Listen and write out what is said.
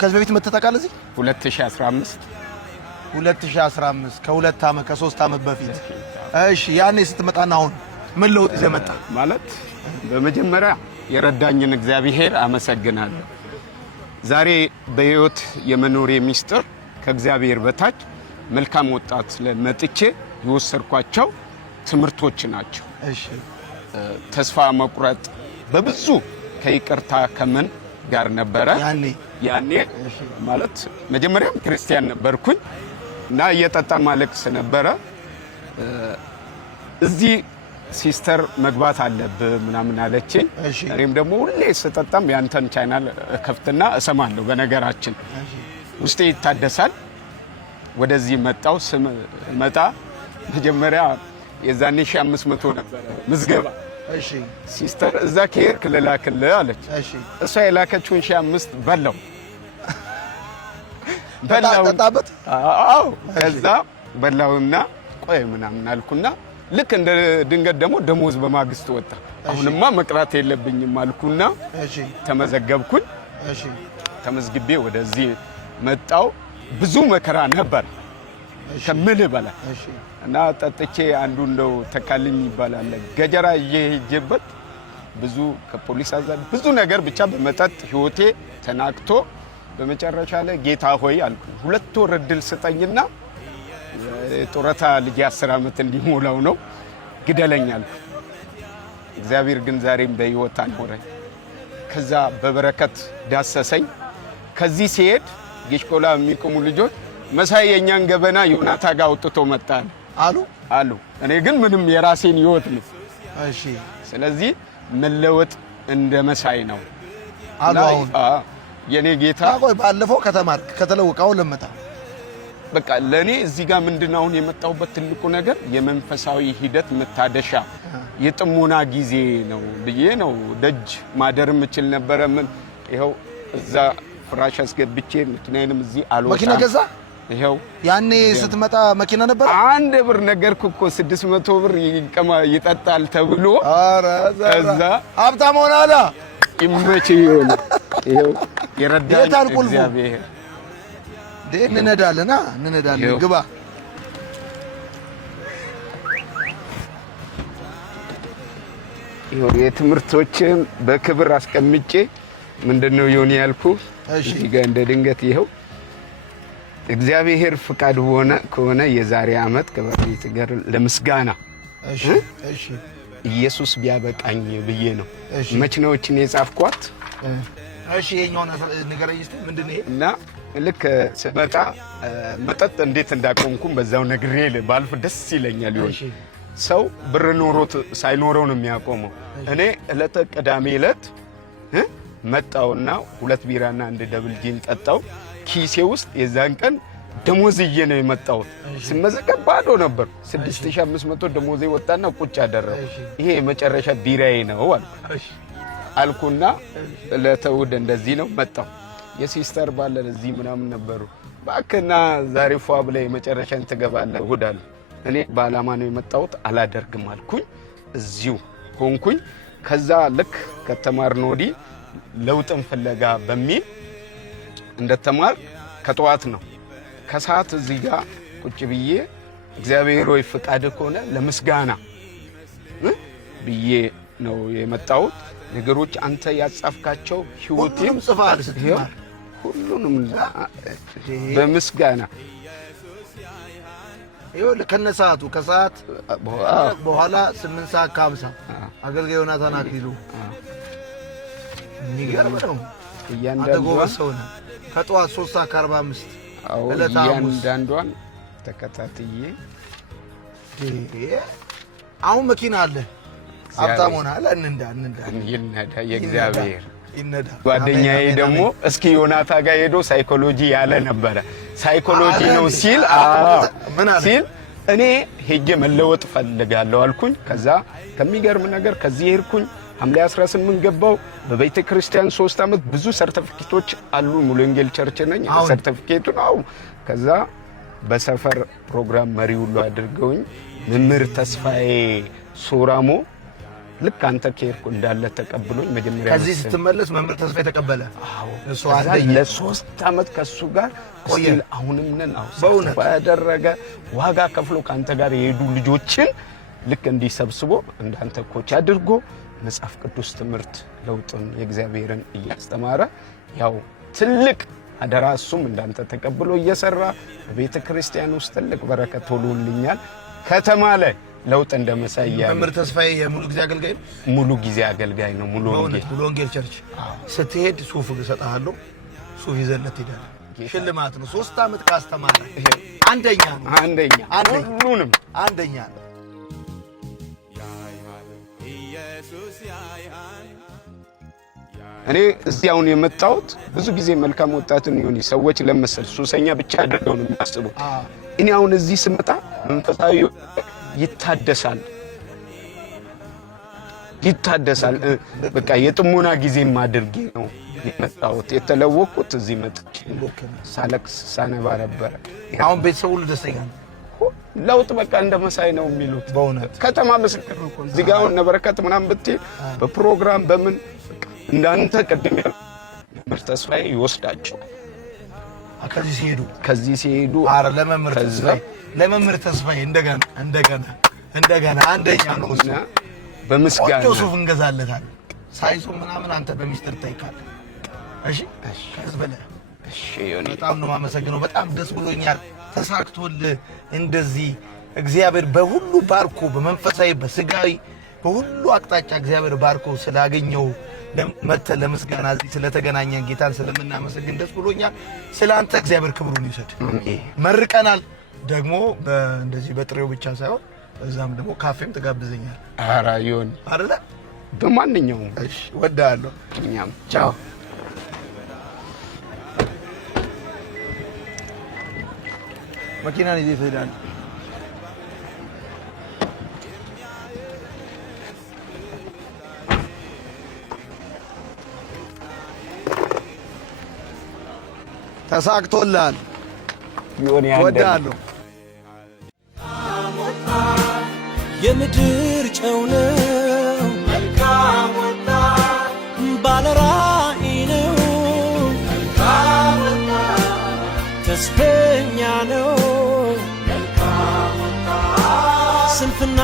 ከዚህ በፊት መተታቃለህ እዚህ 2015 ከሁለት ዓመት ከ3 ዓመት በፊት እሺ ያኔ ስትመጣና አሁን ምን ለውጥ ይዘህ መጣ ማለት በመጀመሪያ የረዳኝን እግዚአብሔር አመሰግናለሁ ዛሬ በህይወት የመኖር ሚስጥር ከእግዚአብሔር በታች መልካም ወጣት ለመጥቼ ይወሰርኳቸው ትምርቶች ናቸው እሺ ተስፋ መቁረጥ በብዙ ከይቅርታ ከመን ጋር ነበረ ያኔ ማለት መጀመሪያ ክርስቲያን ነበርኩኝ እና እየጠጣ ማለቅስ ነበረ እዚህ ሲስተር መግባት አለብህ ምናምን አለችኝ እኔም ደግሞ ሁሌ ስጠጣም ያንተን ቻናል ከፍትና እሰማለሁ በነገራችን ውስጤ ይታደሳል ወደዚህ መጣው መጣ መጀመሪያ የዛኔ 500 ነበር ምዝገባ እሺ ሲስተር እዛ ከሄድክ ልላክል አለች እሺ እሷ የላከችውን 500 በላው ተጣጣበት አዎ ከዛ በላውና ቆይ ምናምን አልኩና ልክ እንደ ድንገት ደግሞ ደሞዝ በማግስት ወጣ አሁንማ መቅራት የለብኝም አልኩና እሺ ተመዘገብኩኝ እሺ ተመዝግቤ ወደዚህ መጣው ብዙ መከራ ነበር ከምን በላ እሺ እና ጠጥቼ አንዱ እንደው ተካልኝ ይባላል ገጀራ እየሄጀበት ብዙ ከፖሊስ አዛዥ ብዙ ነገር ብቻ በመጠጥ ህይወቴ ተናክቶ በመጨረሻ ላይ ጌታ ሆይ አልኩ 2 ወር እድል ስጠኝና ጦረታ ልጅ 10 አመት እንዲሞላው ነው ግደለኛል እግዚአብሔር ግን ዛሬም በህይወት አኖረኝ ከዛ በበረከት ዳሰሰኝ ከዚህ ሲሄድ ጊሽኮላ የሚቆሙ ልጆች መሳይ የኛን ገበና ዮናታ ጋር አውጥቶ መጣል አሉ እኔ ግን ምንም የራሴን ህይወት ነው እሺ ስለዚህ መለወጥ እንደ መሳይ ነው አሉ የኔ ጌታ ቆይ ባለፈው ከተማርክ ከተለወቀው ለመጣ በቃ ለኔ እዚህ ጋር ምንድነው አሁን የመጣሁበት ትልቁ ነገር የመንፈሳዊ ሂደት መታደሻ የጥሞና ጊዜ ነው ብዬ ነው ደጅ ማደርም እችል ነበር ምን ይሄው እዛ ፍራሽ አስገብቼ መኪናዬንም እዚህ አልወጣም መኪና ገዛ ይሄው ያኔ ስትመጣ መኪና ነበር 1 ብር ነገርኩ እኮ 600 ብር ይጠጣል ተብሎ አረ እዛ ሀብታም ሆናላ ይመች ይሄው የረዳኝ እግዚአብሔር እንነዳለን ግባ ይሄው የትምርቶችን በክብር አስቀምጬ ምንድነው ይሁን ያልኩ እዚህ ጋር እንደ ድንገት ይሄው እግዚአብሔር ፍቃድ ሆነ ከሆነ የዛሬ አመት ከበፊት ጋር ለምስጋና እሺ ኢየሱስ ቢያበቃኝ ብዬ ነው መችናዎችን የጻፍኳት እሺ የኛው ነገረኝ እስቲ ምንድነው ይሄ እና ልክ ስመጣ መጠጥ እንዴት እንዳቆምኩም በዛው ነግሬ ባልፍ ደስ ይለኛል ይሆን ሰው ብር ኖሮት ሳይኖረው ነው የሚያቆመው እኔ እለተ ቅዳሜ ዕለት መጣውና 2 ቢራና 1 ደብል ጂን ጠጣው ኪሴ ውስጥ የዛን ቀን ደሞዝዬ ነው የመጣው ስመዘገብ ባዶ ነበር 6500 ደሞዜ ወጣና ቁጭ አደረው ይሄ የመጨረሻ ቢራዬ ነው አልኩና ለተውድ እንደዚህ ነው መጣው የሲስተር ባለ እዚህ ምናምን ነበሩ ባከና ዛሬ ፏ ብለ የመጨረሻን ተገባለ ወዳል እኔ ባላማ ነው የመጣሁት አላደርግም አልኩኝ እዚሁ ሆንኩኝ ከዛ ልክ ከተማርነው ወዲ ለውጥን ፍለጋ በሚል እንደተማር ከጧት ነው ከሰዓት እዚህ ጋር ቁጭ ብዬ እግዚአብሔር ሆይ ፍቃድ ከሆነ ለምስጋና ብዬ ነው የመጣሁት ነገሮች አንተ ያጻፍካቸው ህይወቴም ጽፋል ስትማር ሁሉንም በምስጋና ይኸውልህ ከነሰዓቱ ከሰዓት በኋላ 8 ሰዓት ከ50 አገልጋይ ዮናታን አክሊሉ የሚገርም ነው እያንዳንዱ ሰው ነው ከጧት 3 ሰዓት ከ45 እያንዳንዷን ተከታትዬ አሁን መኪና አለ ሀብታም ሆናል እንንዳ ይነዳ የእግዚአብሔር ይነዳ ጓደኛዬ ደግሞ እስኪ ዮናታ ጋር ሄዶ ሳይኮሎጂ ያለ ነበር ሳይኮሎጂ ነው ሲል እኔ ሄጄ መለወጥ ፈልጋለሁ አልኩኝ ከዛ ከሚገርም ነገር ከዚህ ሄድኩኝ ሐምሌ 18 ገባው በቤተ ክርስቲያን 3 አመት ብዙ ሰርቲፊኬቶች አሉ ሙሉ ወንጌል ቸርች ነኝ ሰርቲፊኬቱ ነው ከዛ በሰፈር ፕሮግራም መሪ ሁሉ አድርገውኝ መምህር ተስፋዬ ሶራሞ ልክ አንተ ከሄድኩ እንዳለ ተቀብሎኝ መጀመሪያ ከዚህ ስትመለስ መምህር ተስፋዬ ተቀበለ። አዎ እሱ አንደኛ ለ3 ዓመት ከሱ ጋር ቆየ። አሁንም ነን። በእውነት ባደረገ ዋጋ ከፍሎ ካንተ ጋር የሄዱ ልጆችን ልክ እንዲሰብስቦ እንዳንተ ኮች አድርጎ መጽሐፍ ቅዱስ ትምህርት ለውጥን የእግዚአብሔርን እያስተማረ ያው ትልቅ አደራ እሱም እንዳንተ ተቀብሎ እየሰራ በቤተ ክርስቲያን ውስጥ ትልቅ በረከት ሆኖልኛል። ከተማ ላይ ለውጥ እንደመሳያ መምህር ተስፋዬ የሙሉ ጊዜ አገልጋይ ነው። ሙሉ ጊዜ አገልጋይ ነው። ሙሉ ወንጌል ቸርች ስትሄድ ሱፍ እሰጥሃለሁ፣ ሱፍ ይዘለት ትሄዳለህ። ሽልማት ነው። 3 ዓመት ካስተማረ አንደኛ ነው። አንደኛ ሁሉንም አንደኛ ነው። እኔ እዚህ አሁን የመጣሁት ብዙ ጊዜ መልካም ወጣትን ይሁን ሰዎች ለመሰል ሱሰኛ ብቻ አድርገው ነው የሚያስቡት። እኔ አሁን እዚህ ስመጣ መንፈሳዊ ይታደሳል። በቃ የጥሞና ጊዜም አድርጌ ነው የመጣሁት። የተለወቅኩት እዚህ መጥቼ ሳለቅስ ሳነባ ነበረ። አሁን ቤተሰቡ ሁሉ ደስተኛ ነው። ለውጥ በቃ እንደመሳይ ነው የሚሉት። በእውነት ከተማ ምስክር ነው። እዚህ ጋር አሁን ነበረከት ምናምን ብትይ በፕሮግራም በምን እንዳንተ ቀደም ያለው መምህር ተስፋዬ ይወስዳቸዋል። ከዚህ ሲሄዱ አረ ለመምህር ተስፋዬ እንደገና አንደኛ ነው። እሱ በምስጋና ሱፍ እንገዛለታለን። ሳይሱ ምናምን አንተ በሚስጥር ጠይቃለህ። እሺ በጣም ነው የማመሰግነው። በጣም ደስ ብሎኛል። ተሳክቶልህ እንደዚህ እግዚአብሔር በሁሉ ባርኮ በመንፈሳዊ በስጋዊ በሁሉ አቅጣጫ እግዚአብሔር ባርኮ ስላገኘው መተህ ለምስጋና እዚህ ስለተገናኘን ጌታን ስለምናመሰግን ደስ ብሎኛል። ስለአንተ እግዚአብሔር ክብሩን ይውሰድ። መርቀናል ደግሞ እንደዚህ በጥሬው ብቻ ሳይሆን እዛም ደግሞ ካፌም ተጋብዘኛል። ኧረ ይሁን አይደለ? በማንኛውም እሺ፣ ወዳለሁ። እኛም ቻው። መኪናን ይዘህ ትሄዳለህ። ተሳክቶልሃል። ወዳለሁ። የምድር ጨው ነው፣ መልካም ወጣት ባለራዕይ ነው፣ መልካም ወጣት ተስፈኛ ነው፣ መልካም ወጣት ስንፍና